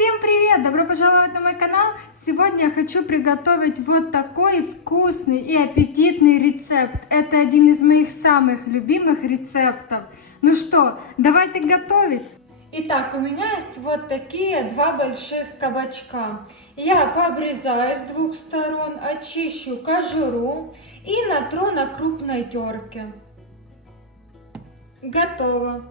Всем привет! Добро пожаловать на мой канал! Сегодня я хочу приготовить вот такой вкусный и аппетитный рецепт. Это один из моих самых любимых рецептов. Ну что, давайте готовить! Итак, у меня есть вот такие два больших кабачка. Я пообрезаю с двух сторон, очищу кожуру и натру на крупной терке. Готово.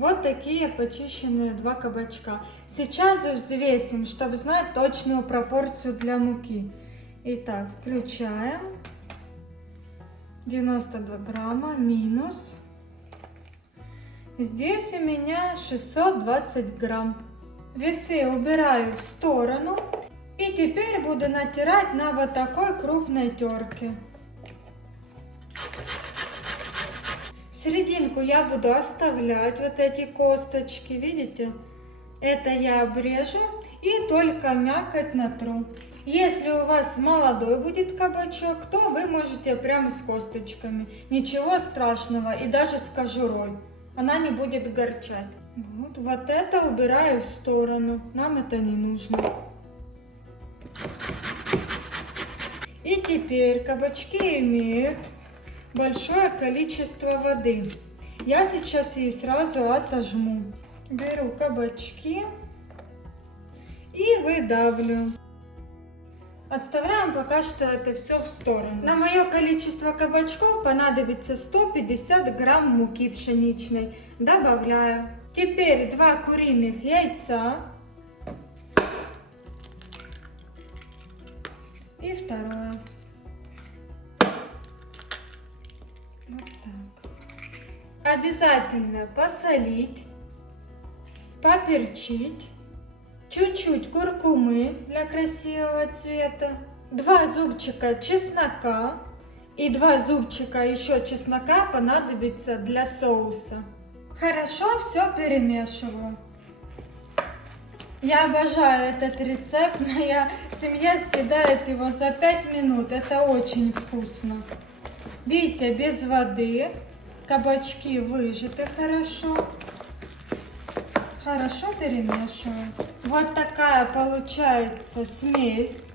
Вот такие почищенные два кабачка. Сейчас взвесим, чтобы знать точную пропорцию для муки. Итак, включаем. 92 грамма минус. Здесь у меня 620 грамм. Весы убираю в сторону. И теперь буду натирать на вот такой крупной терке. Серединку я буду оставлять вот эти косточки, видите? Это я обрежу и только мякоть натру. Если у вас молодой будет кабачок, то вы можете прямо с косточками. Ничего страшного и даже с кожурой. Она не будет горчать. Вот, вот это убираю в сторону. Нам это не нужно. И теперь кабачки имеют большое количество воды. Я сейчас ей сразу отожму. Беру кабачки и выдавлю. Отставляем пока что это все в сторону. На мое количество кабачков понадобится 150 грамм муки пшеничной. Добавляю. Теперь два куриных яйца. И второе. Обязательно посолить, поперчить, чуть-чуть куркумы для красивого цвета, два зубчика чеснока и два зубчика еще чеснока понадобится для соуса. Хорошо все перемешиваю. Я обожаю этот рецепт, моя семья съедает его за 5 минут, это очень вкусно. Видите, без воды. Кабачки выжаты хорошо. Хорошо перемешиваю. Вот такая получается смесь.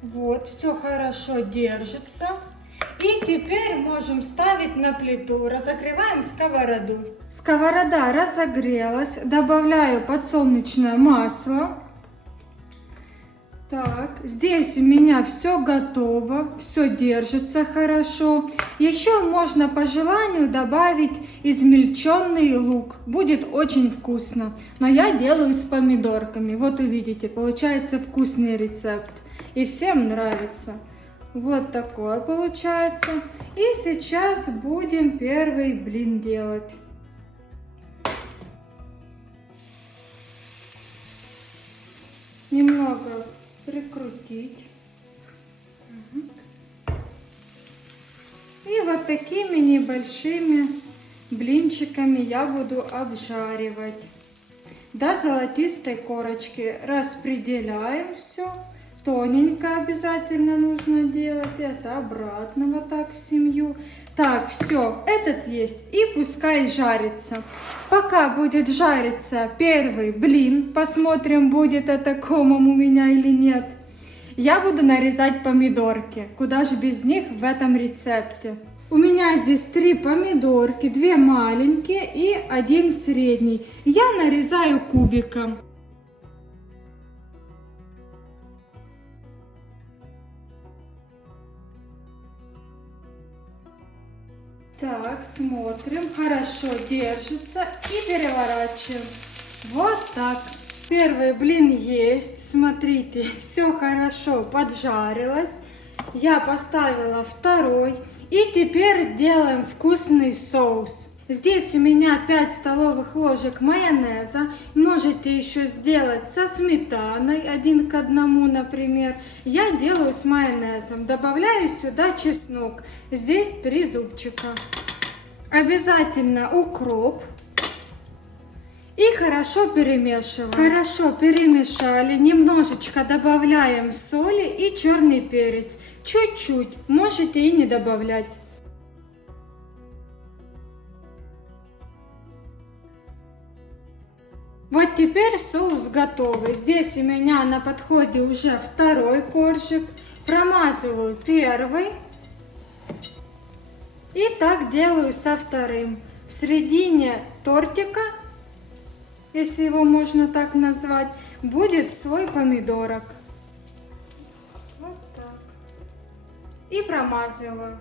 Вот, все хорошо держится. И теперь можем ставить на плиту. Разогреваем сковороду. Сковорода разогрелась. Добавляю подсолнечное масло. Так, здесь у меня все готово, все держится хорошо. Еще можно по желанию добавить измельченный лук. Будет очень вкусно. Но я делаю с помидорками. Вот увидите, получается вкусный рецепт. И всем нравится. Вот такое получается. И сейчас будем первый блин делать. Немного прикрутить. И вот такими небольшими блинчиками я буду обжаривать. До золотистой корочки распределяем все. Тоненько обязательно нужно делать. Это обратно вот так в семью. Так, все, этот есть. И пускай жарится. Пока будет жариться первый блин, посмотрим, будет это комом у меня или нет. Я буду нарезать помидорки. Куда же без них в этом рецепте? У меня здесь три помидорки, две маленькие и один средний. Я нарезаю кубиком. Так, смотрим. Хорошо держится. И переворачиваем. Вот так. Первый блин есть. Смотрите, все хорошо поджарилось. Я поставила второй. И теперь делаем вкусный соус. Здесь у меня 5 столовых ложек майонеза. Можете еще сделать со сметаной, один к одному, например. Я делаю с майонезом. Добавляю сюда чеснок. Здесь 3 зубчика. Обязательно укроп. И хорошо перемешиваем. Хорошо перемешали. Немножечко добавляем соли и черный перец. Чуть-чуть. Можете и не добавлять. Вот теперь соус готовый. Здесь у меня на подходе уже второй коржик. Промазываю первый. И так делаю со вторым. В середине тортика, если его можно так назвать, будет свой помидорок. И промазываю.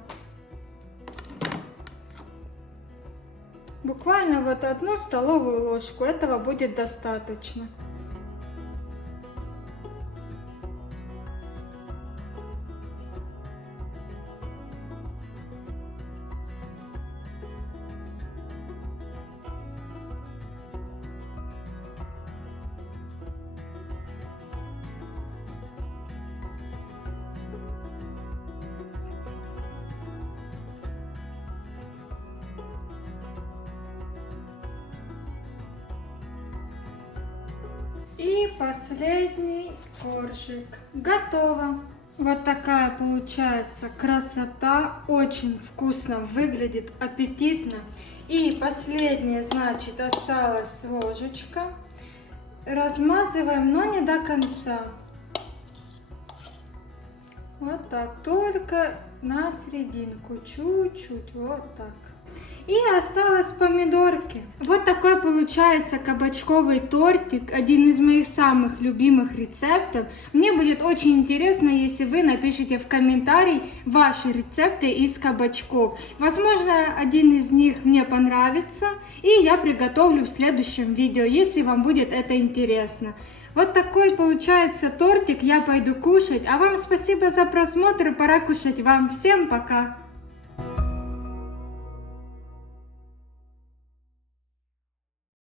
Буквально вот одну столовую ложку. Этого будет достаточно. И последний коржик. Готово. Вот такая получается красота. Очень вкусно выглядит, аппетитно. И последнее, значит, осталась ложечка. Размазываем, но не до конца. Вот так, только на серединку, чуть-чуть, вот так. И осталось помидорки. Вот такой получается кабачковый тортик, один из моих самых любимых рецептов. Мне будет очень интересно, если вы напишите в комментарий ваши рецепты из кабачков. Возможно, один из них мне понравится, и я приготовлю в следующем видео, если вам будет это интересно. Вот такой получается тортик, я пойду кушать. А вам спасибо за просмотр, пора кушать вам. Всем пока!